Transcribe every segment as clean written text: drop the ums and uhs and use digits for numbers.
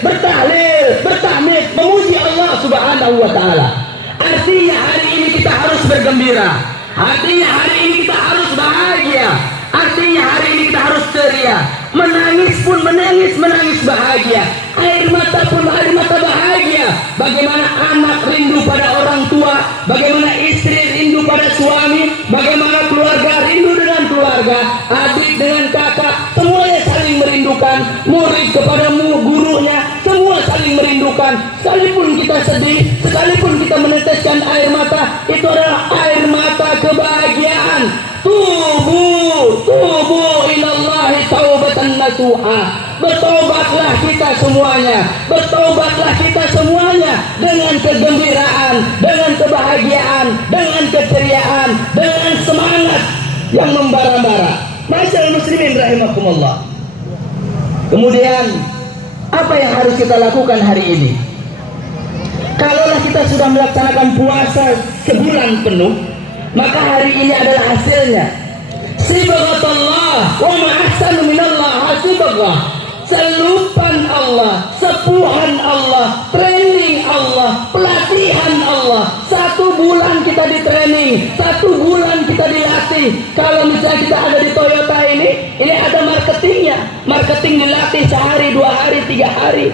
bertahlil, bertahmid, memuji Allah Subhanahu wa taala. Artinya hari ini kita harus bergembira. Artinya hari ini kita harus bahagia. Artinya hari ini kita harus ceria. Menangis pun menangis bahagia. Air mata pun air mata bahagia. Bagaimana anak rindu pada orang tua, bagaimana istri rindu pada suami, bagaimana keluarga rindu dengan keluarga, adik dengan kakak, semuanya saling merindukan. Murid kepada gurunya, semua saling merindukan. Sekalipun kita sedih, sekalipun kita meneteskan air mata, itu adalah air mata kebahagiaan. Tubu ilallahi taubatan nasuha. Bertaubatlah kita semuanya, bertaubatlah kita semuanya dengan kegembiraan, dengan kebahagiaan, dengan keceriaan, dengan semangat yang membara-bara. Masyaallah muslimin rahimakumullah. Kemudian apa yang harus kita lakukan hari ini? Kalaulah kita sudah melaksanakan puasa sebulan penuh, maka hari ini adalah hasilnya. Sibghatullah wa ma ahsanu minallah hasibgha. Selupan Allah, sepuhan Allah, training Allah, pelatihan Allah. 1 bulan kita di training, 1 bulan kita dilatih. Kalau misalnya kita ada di Toyota ini ada marketingnya. Marketing dilatih sehari, 2 hari, 3 hari.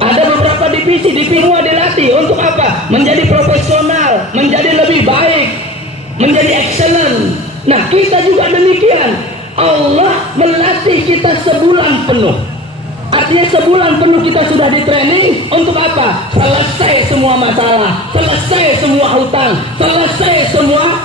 Ada beberapa divisi semua dilatih untuk apa? Menjadi profesional, menjadi lebih baik, menjadi excellent. Nah, kita juga demikian. Allah melatih kita sebulan penuh. Artinya sebulan penuh kita sudah di training untuk apa? Selesai semua masalah, selesai semua hutang, selesai semua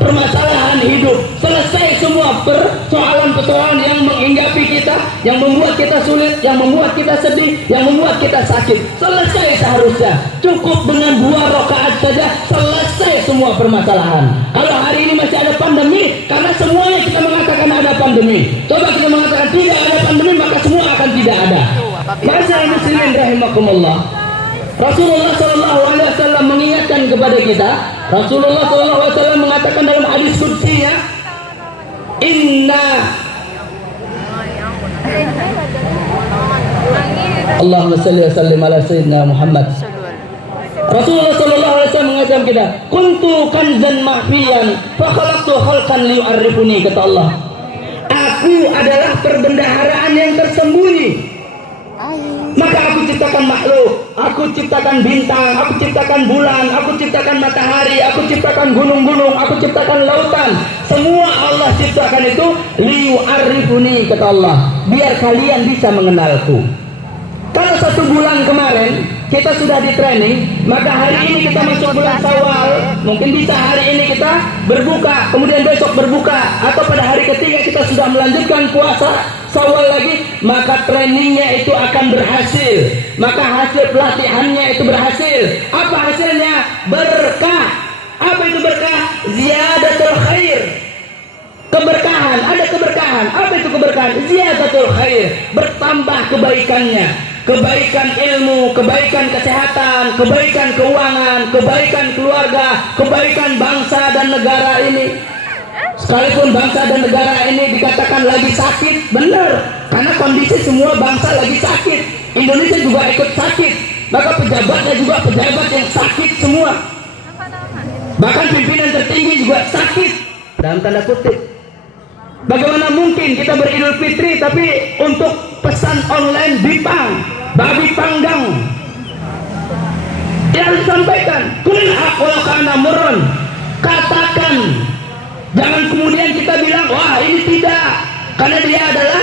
permasalahan hidup, selesai semua persoalan-persoalan yang menghinggapi kita, yang membuat kita sulit, yang membuat kita sedih, yang membuat kita sakit. Selesai seharusnya. Cukup dengan 2 rakaat saja selesai semua permasalahan. Kalau hari ini masih ada pandemi, karena semuanya kita mengatakan ada pandemi. Coba kita mengatakan tidak ada pandemi, maka semua akan tidak ada. Masyaallah muslimin rahimakumullah. Rasulullah SAW mengingatkan kepada kita. Rasulullah SAW mengatakan dalam hadis qudsinya, Inna Allahumma salli wa sallim ala sayyidina Muhammad. Rasulullah SAW mengatakan kita, kuntu kanzan mahfiyan fa khalaqtu khalqan liyu'arrifuni, kata Allah. Aku adalah perbendaharaan yang tersembunyi. Maka aku ciptakan makhluk, aku ciptakan bintang, aku ciptakan bulan, aku ciptakan matahari, aku ciptakan gunung-gunung, aku ciptakan lautan. Semua Allah ciptakan itu liyu'arrifuni, kata Allah, biar kalian bisa mengenalku. Kalau 1 bulan kemarin kita sudah di training, maka hari ini kita masuk bulan Syawal, mungkin bisa hari ini kita berbuka, kemudian besok berbuka, atau pada hari ketiga kita sudah melanjutkan puasa Syawal lagi, maka trainingnya itu akan berhasil, maka hasil pelatihannya itu berhasil. Apa hasilnya? Berkah. Apa itu berkah? Ziyadatul khair. Keberkahan, ada keberkahan. Apa itu keberkahan? Ziyadatul khair, bertambah kebaikannya. Kebaikan ilmu, kebaikan kesehatan, kebaikan keuangan, kebaikan keluarga, kebaikan bangsa dan negara ini. Sekalipun bangsa dan negara ini dikatakan lagi sakit, benar, karena kondisi semua bangsa lagi sakit. Indonesia juga ikut sakit, maka pejabatnya juga pejabat yang sakit semua. Bahkan pimpinan tertinggi juga sakit, dalam tanda kutip. Bagaimana mungkin kita beridul fitri tapi untuk pesan online bipang, babi panggang yang disampaikan kulil haq walau kana murran, katakan, jangan kemudian kita bilang wah ini tidak, karena dia adalah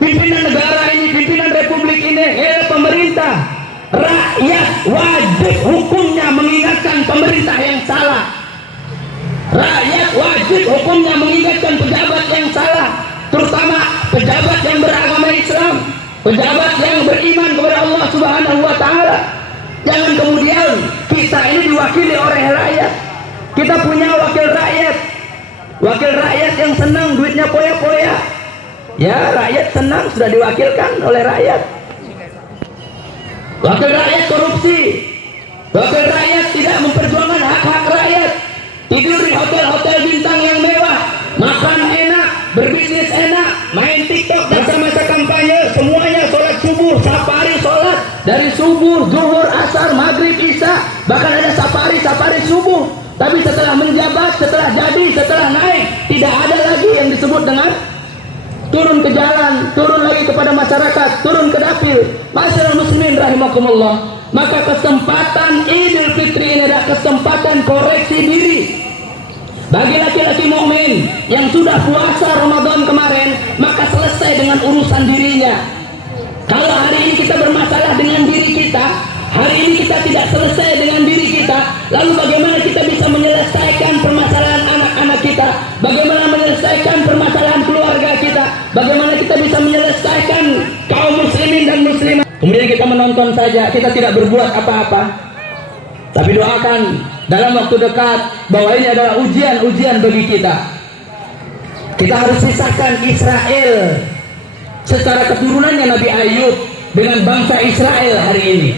pimpinan negara ini, pimpinan republik ini, pemerintah. Rakyat wajib hukumnya mengingatkan pemerintah yang salah. Rakyat wajib hukumnya mengingatkan pejabat yang salah, terutama pejabat yang beragama Islam, pejabat yang beriman kepada Allah Subhanahu wa taala. Jangan kemudian kita ini diwakili oleh rakyat. Kita punya wakil rakyat yang senang duitnya poya-poya. Ya, rakyat senang sudah diwakilkan oleh rakyat. Wakil rakyat korupsi. Wakil rakyat tidak memperjuangkan hak-hak rakyat. Tidur di hotel-hotel bintang yang mewah, makan enak, berbisnis enak, main TikTok dan masa kampanye, semuanya sholat subuh, safari, Tapi setelah menjabat, setelah jadi, setelah naik, tidak ada lagi yang disebut dengan turun ke jalan, turun lagi kepada masyarakat, turun ke dapil. Masyarakat muslimin rahimakumullah. Maka kesempatan Idul Fitri ini adalah kesempatan koreksi diri bagi laki-laki mukmin yang sudah puasa Ramadan kemarin, maka selesai dengan urusan dirinya. Kalau hari ini kita bermasalah dengan diri kita, hari ini kita tidak selesai dengan diri kita, lalu bagaimana kita bisa menyelesaikan permasalahan anak-anak kita? Bagaimana menyelesaikan permasalahan keluarga kita? Bagaimana kita bisa menyelesaikan kaum muslimin dan muslimat? Kemudian kita menonton saja, kita tidak berbuat apa-apa. Tapi doakan dalam waktu dekat bahwa ini adalah ujian-ujian bagi kita. Kita harus pisahkan Israel secara keturunannya Nabi Ayub dengan bangsa Israel hari ini.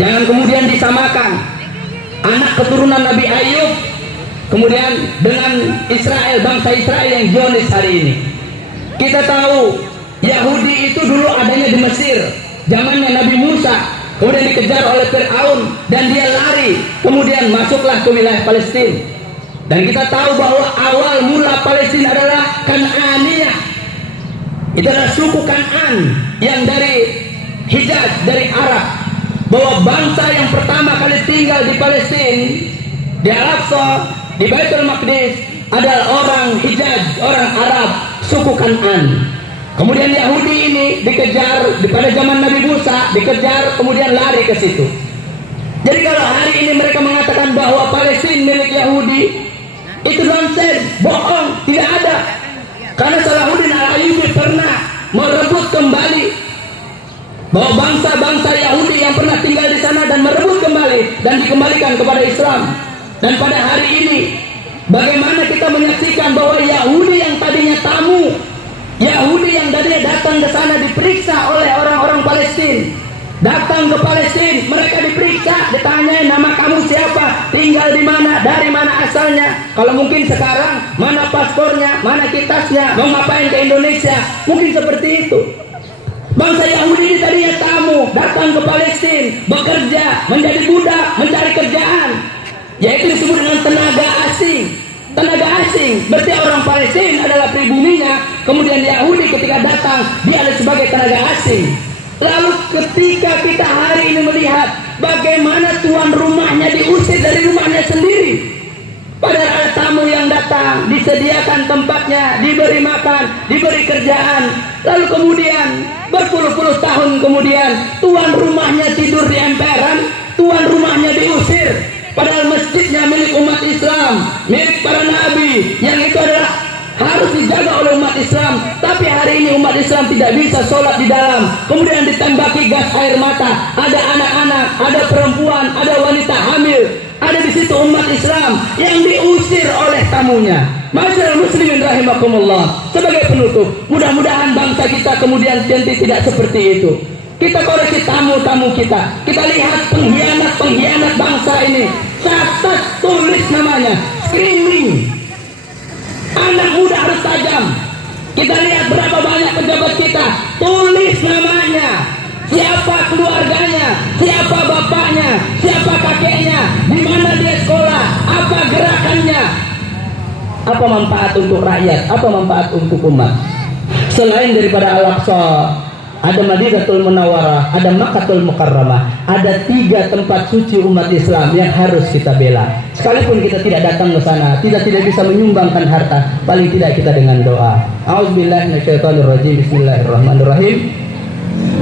Jangan kemudian disamakan anak keturunan Nabi Ayub kemudian dengan Israel, bangsa Israel yang Zionis hari ini. Kita tahu Yahudi itu dulu adanya di Mesir, zamannya Nabi Musa, kemudian dikejar oleh Fir'aun dan dia lari, kemudian masuklah ke wilayah Palestina. Dan kita tahu bahwa awal mula Palestina adalah Kan'aniyah. Itu adalah suku Kan'an yang dari Hijaz, dari Arab. Bahwa bangsa yang pertama kali tinggal di Palestina, di Al-Aqsa, di Baitul Maqdis adalah orang Hijaz, orang Arab, suku Kan'an. Kemudian Yahudi ini dikejar pada zaman Nabi Musa, dikejar kemudian lari ke situ. Jadi kalau hari ini mereka mengatakan bahwa Palestina milik Yahudi, itu nonsen, bohong, tidak ada. Karena Salahuddin Al-Ayyubi pernah merebut kembali bahwa bangsa-bangsa Yahudi yang pernah tinggal di sana dan merebut kembali dan dikembalikan kepada Islam. Dan pada hari ini, bagaimana kita menyaksikan bahwa Yahudi yang tadinya tamu, Yahudi yang tadinya datang ke sana diperiksa oleh orang-orang Palestina. Datang ke Palestina, mereka diperiksa, ditanyai nama kamu siapa, tinggal di mana, dari mana asalnya. Kalau mungkin sekarang, mana paspornya, mana kitasnya, mau ngapain ke Indonesia, mungkin seperti itu. Bangsa Yahudi ini tadinya tamu, datang ke Palestina, bekerja, menjadi budak, mencari kerjaan, yaitu disebut dengan tenaga asing. Tenaga asing, berarti orang Palestina adalah pribuminya, kemudian Yahudi ketika datang, dia adalah sebagai tenaga asing. Lalu ketika kita hari ini melihat bagaimana tuan rumahnya diusir dari rumahnya sendiri, padahal ada tamu yang datang, disediakan tempatnya, diberi makan, diberi kerjaan, lalu kemudian berpuluh-puluh tahun kemudian tuan rumahnya tidur di emperan, tuan rumahnya diusir, padahal masjidnya milik umat Islam, milik para nabi, yang itu adalah harus dijaga oleh umat Islam. Tapi hari ini umat Islam tidak bisa sholat di dalam, kemudian ditembaki gas air mata, ada anak-anak, ada perempuan, ada wanita hamil, ada di situ umat Islam yang diusir oleh tamunya. Masyarakat muslimin rahimakumullah, sebagai penutup, mudah-mudahan bangsa kita kemudian nanti tidak seperti itu. Kita koreksi tamu-tamu kita, kita lihat pengkhianat bangsa ini, catat, tulis namanya, screening. Anak muda harus tajam. Kita lihat berapa banyak pejabat kita, tulis namanya, siapa keluarganya, siapa bapaknya, siapa kakeknya, di mana dia sekolah, apa gerakannya, apa manfaat untuk rakyat, apa manfaat untuk umat. Selain daripada Al-Aqsa, ada Madinatul Munawwarah, ada Makkahul Mukarramah, ada 3 tempat suci umat Islam yang harus kita bela. Sekalipun kita tidak datang ke sana, tidak bisa menyumbangkan harta, paling tidak kita dengan doa. A'udzubillahi minasyaitonirrajim. Bismillahirrahmanirrahim.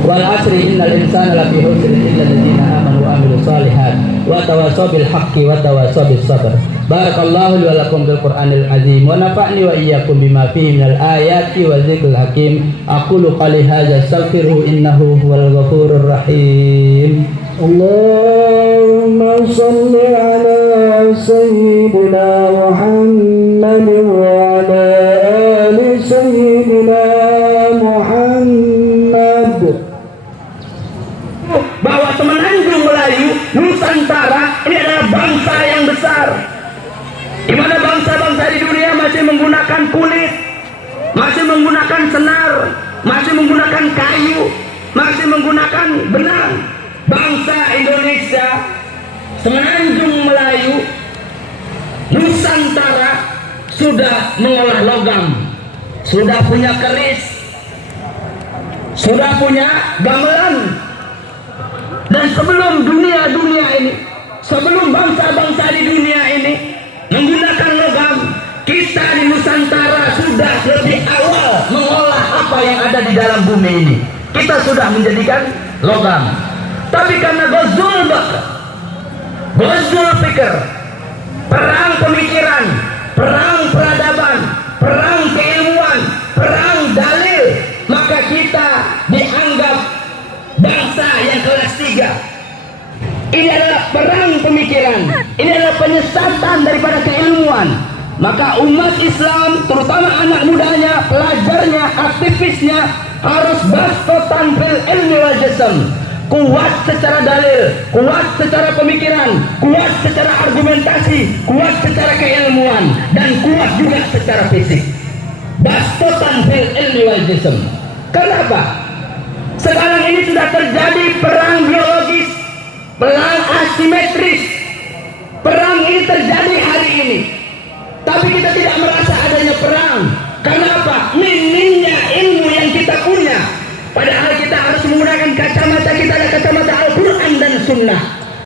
Wal 'asri innal insana lafi khusrin illa alladziina aamanu wa 'amilus shalihaat wa tawassaw bil haqqi wa tawassaw bis sabr. Barakallahu li wa lakum bil Qur'anil azim wa nafa'ni wa iyyakum bima fihi minal ayati wa dzikril hakim. Aqulu qali hadza astaghfiruhu innahu huwal ghafurur rahim. Allahumma shalli ala sayyidina Muhammad wa ala ali sayyidina Muhammad. Bahwa Semenanjung Melayu, Nusantara ini adalah bangsa yang besar, di mana bangsa-bangsa di dunia masih menggunakan kulit, masih menggunakan senar, masih menggunakan kayu, masih menggunakan benang. Bangsa Indonesia, Semenanjung Melayu, Nusantara sudah mengolah logam, sudah punya keris, sudah punya gamelan. Dan sebelum dunia ini, sebelum bangsa-bangsa di dunia ini menggunakan logam, kita di Nusantara sudah lebih awal mengolah apa yang ada di dalam bumi ini. Kita sudah menjadikan logam. Tapi karena Ghazul Fikr, perang pemikiran, perang peradaban, perang keilmuan, perang dalil, maka kita dianggap bangsa yang kelas 3. Ini adalah perang pemikiran, ini adalah penyesatan daripada keilmuan. Maka umat Islam, terutama anak mudanya, pelajarnya, aktivisnya, harus bastotan fil ilmi wal jism. Kuat secara dalil, kuat secara pemikiran, kuat secara argumentasi, kuat secara keilmuan, dan kuat juga secara fisik. Bastotan fil ilmi wal jism. Kenapa? Sekarang ini sudah terjadi perang biologis, perang asimetris